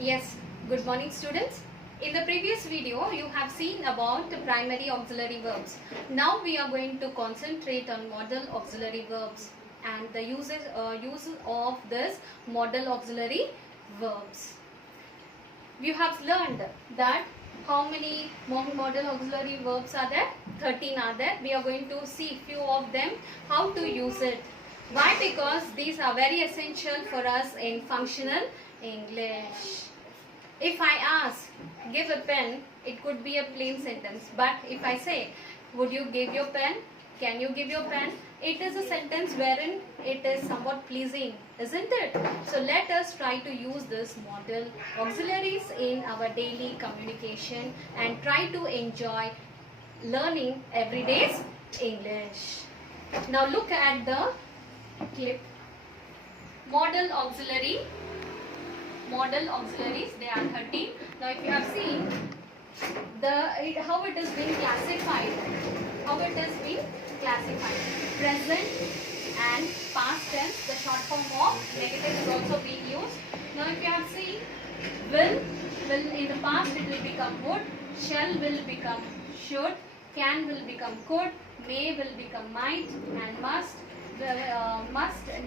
Yes, good morning students. In the previous video, you have seen about the primary auxiliary verbs. Now we are going to concentrate on modal auxiliary verbs and the use of this modal auxiliary verbs. You have learned that how many modal auxiliary verbs are there? 13 are there. We are going to see few of them, how to use it. Why? Because these are very essential for us in functional English. If I ask, give a pen, it could be a plain sentence. But if I say, would you give your pen? Can you give your pen? It is a sentence wherein it is somewhat pleasing, isn't it? So let us try to use this modal auxiliaries in our daily communication and try to enjoy learning everyday's English. Now look at the clip. Modal auxiliaries, they are 13. Now if you have seen how it is being classified, present and past tense, the short form of negative is also being used. Now if you have seen, will in the past it will become would, shall will become should, can will become could, may will become might, and must,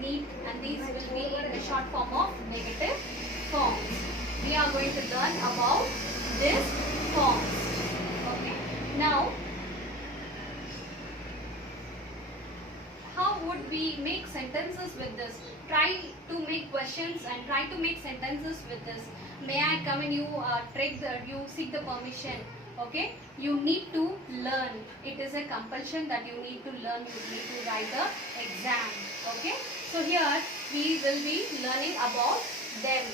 need, and these will be in the short form of negative forms. We are going to learn about these forms. Okay. Now, how would we make sentences with this? Try to make questions and try to make sentences with this. May I come and you seek the permission? Okay. You need to learn. It is a compulsion that you need to learn. You need to write the exam. Okay. So here we will be learning about them.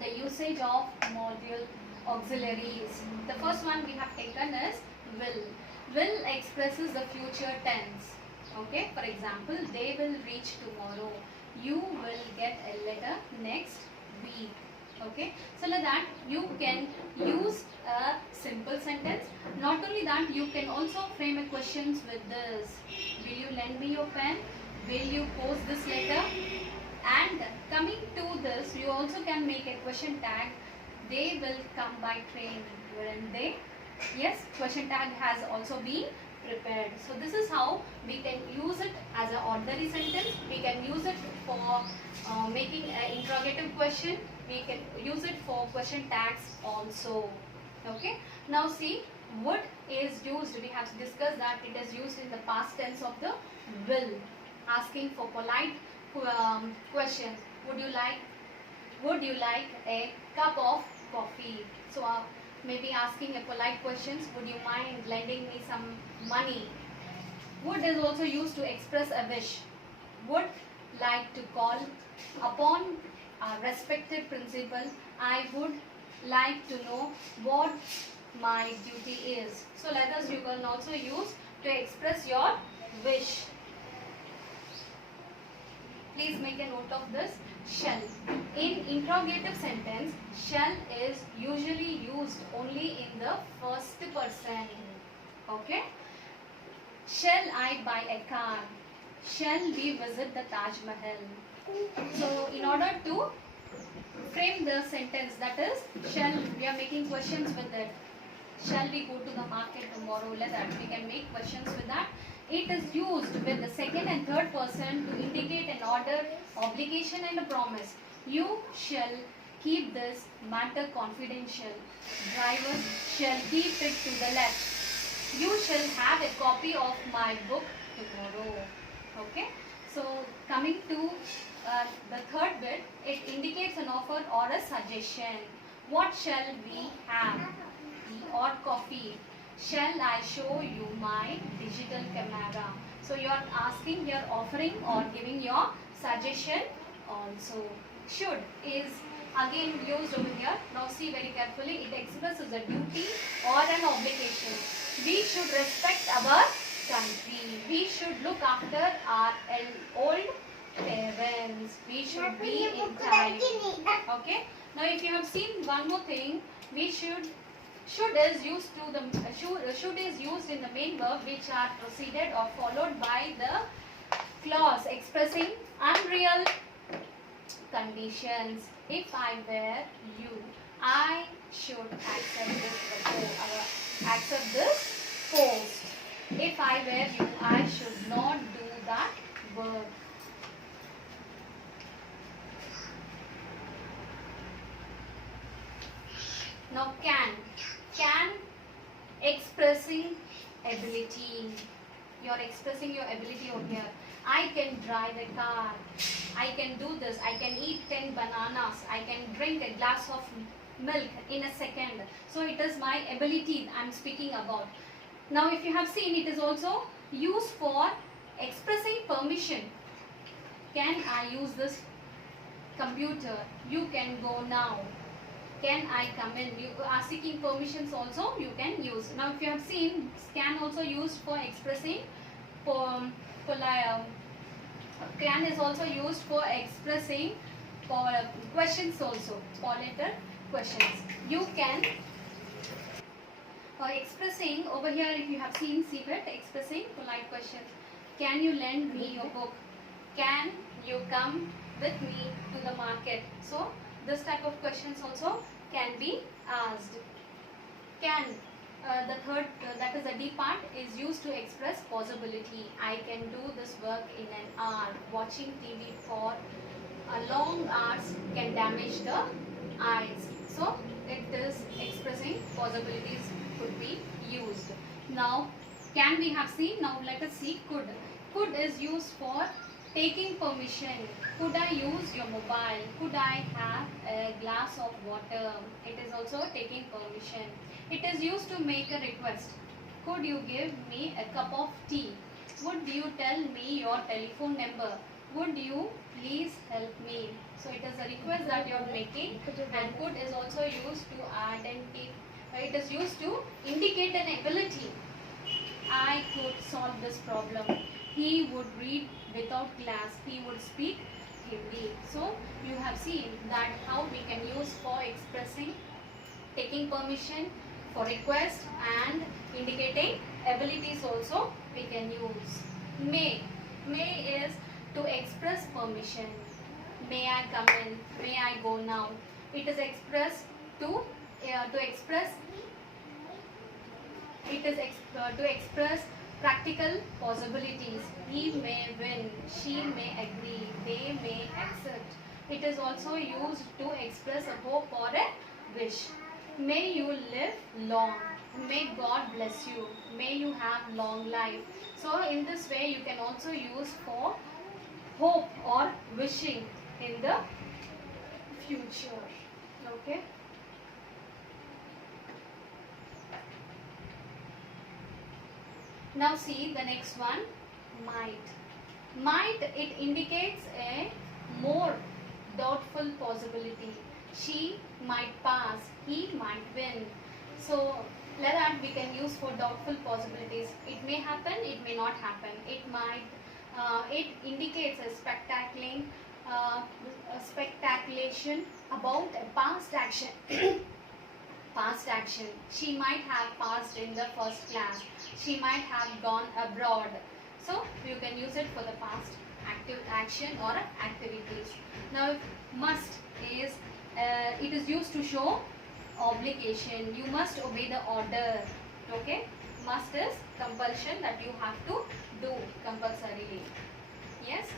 The usage of modal auxiliaries. The first one we have taken is will. Will expresses the future tense. Okay. For example, they will reach tomorrow. You will get a letter next week. Okay. So like that you can use a simple sentence. Not only that, you can also frame a questions with this. Will you lend me your pen? Will you post this letter? And coming to this, you also can make a question tag. They will come by train, won't they? Yes, question tag has also been prepared. So this is how we can use it as an ordinary sentence. We can use it for making an interrogative question. We can use it for question tags also. Okay. Now see, would is used. We have discussed that it is used in the past tense of the will, asking for polite questions. Would you like a cup of coffee? So maybe asking a polite questions. Would you mind lending me some money? Would is also used to express a wish. Would like to call upon a respected principal. I would like to know what my duty is. So letters you can also use to express your wish. Please make a note of this. Shall. In interrogative sentence, shall is usually used only in the first person. Okay. Shall I buy a car? Shall we visit the Taj Mahal? So in order to frame the sentence, that is, shall, we are making questions with it. Shall we go to the market tomorrow? Like that we can make questions with that. It is used with the second and third person to indicate an order, obligation and a promise. You shall keep this matter confidential. Drivers shall keep it to the left. You shall have a copy of my book tomorrow. Okay. So coming to the third bit, it indicates an offer or a suggestion. What shall we have? Tea or coffee? Shall I show you my digital camera? So you are asking, you are offering or giving your suggestion also. Should is again used over here. Now see very carefully, it expresses a duty or an obligation. We should respect our country. We should look after our old parents. We should be in time. Okay. Now if you have seen one more thing, we should is used to the should is used in the main verb which are preceded or followed by the clause expressing unreal condition. permissions. If I were you, I should accept this post. If I were you, I should not do that work. Now can expressing ability. You're expressing your ability over here. I can drive a car. I can do this. I can eat 10 bananas. I can drink a glass of milk in a second. So it is my ability I'm speaking about. Now if you have seen, it is also used for expressing permission. Can I use this computer? You can go now. Can I come in? You are seeking permissions also, you can use. Now if you have seen, can also used for expressing can is also used for expressing questions also, politer questions. You can expressing over here, if you have seen, see that expressing polite questions. Can you lend me your book? Can you come with me to the market? So this type of questions also can be asked. Can, the third, that is the D part, is used to express possibility. I can do this work in an hour. Watching TV for long hours can damage the eyes. So it is expressing possibilities could be used. Now can we have seen? Now let us see could. Could is used for taking permission. Could I use your mobile? Could I have a glass of water? It is also taking permission. It is used to make a request. Could you give me a cup of tea? Would you tell me your telephone number? Would you please help me? So it is a request that you are making, and could is also used to identify. It is used to indicate an ability. I could solve this problem. He would read without glass. He would speak Hindi. So you have seen that how we can use for expressing, taking permission, for request, and indicating abilities also we can use. May. May is to express permission. May I come in? May I go now? It is expressed to express. It is to express practical possibilities. He may win. She may agree. They may accept. It is also used to express a hope or a wish. May you live long. May God bless you. May you have long life. So in this way you can also use for hope or wishing in the future. Okay. Now see the next one, might. Might, it indicates a more doubtful possibility. She might pass, he might win. So like that we can use for doubtful possibilities. It may happen, it may not happen. It might, it indicates a speculation about a past action. Past action. She might have passed in the first class. She might have gone abroad. So you can use it for the past active action or activities. Now must is it is used to show obligation. You must obey the order. Okay. Must is compulsion, that you have to do compulsorily. Yes.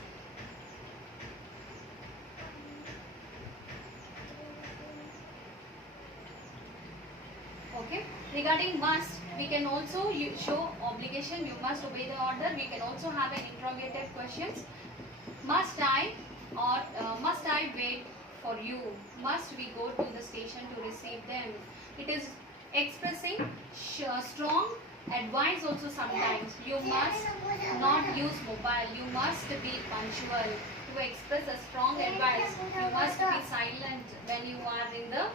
Okay. Regarding must, we can also show obligation. You must obey the order. We can also have an interrogative questions. Must I or must I wait for you? Must we go to the station to receive them? It is expressing strong advice also sometimes. You must not use mobile. You must be punctual. To express a strong advice, you must be silent when you are in the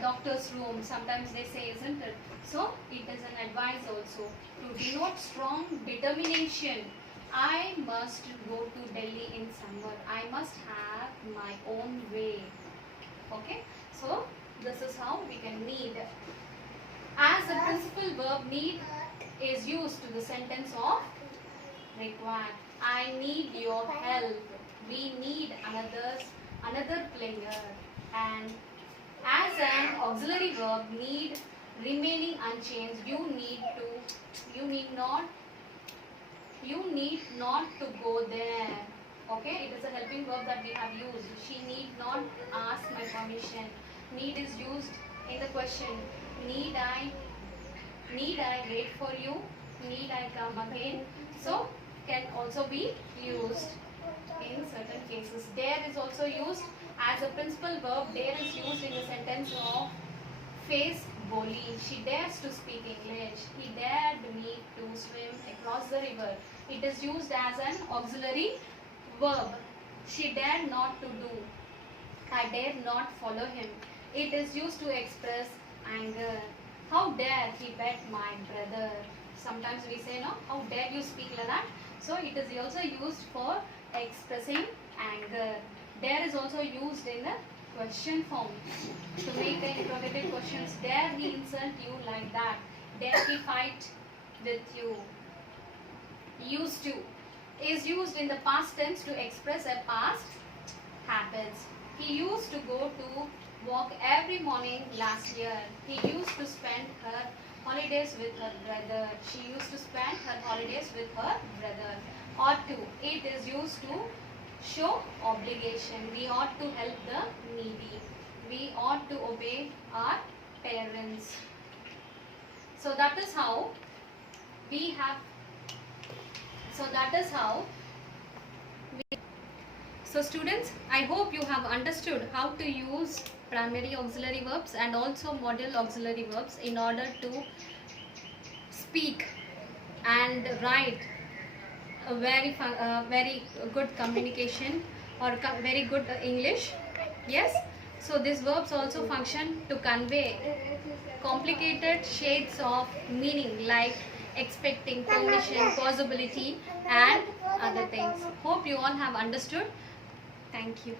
doctor's room. Sometimes they say, isn't it? So it is an advice also. To denote strong determination, I must go to Delhi in summer. I must have my own way. Okay. So this is how we can need. As a principal verb, need is used to the sentence of required. I need your help. We need another's another player. And as an auxiliary verb need remaining unchanged, you need not to go there. Okay, it is a helping verb that we have used. She need not ask my permission. Need is used in the question. Need I wait for you? Need I come again? So can also be used in certain cases. Dare is also used as a principal verb. Dare is used in the sentence of face boli. She dares to speak English. He dared me to swim across the river. It is used as an auxiliary verb. She dared not to do. I dared not follow him. It is used to express anger. How dare he bet my brother? Sometimes we say, no, how dare you speak like that? So it is also used for expressing anger. Dare is also used in the question form to make the interrogative questions. Dare he insult you like that? Dare he fight with you? Used to is used in the past tense to express a past habits. He used to go to walk every morning last year. He used to spend her holidays with her brother. She used to spend her holidays with her brother. Ought to. It is used to show obligation. We ought to help the needy. We ought to obey our parents. So that is how we have. So that is how. So students, I hope you have understood how to use primary auxiliary verbs and also modal auxiliary verbs in order to speak and write a very good communication or very good English. Yes. So these verbs also function to convey complicated shades of meaning like expecting, permission, possibility and other things. Hope you all have understood. Thank you.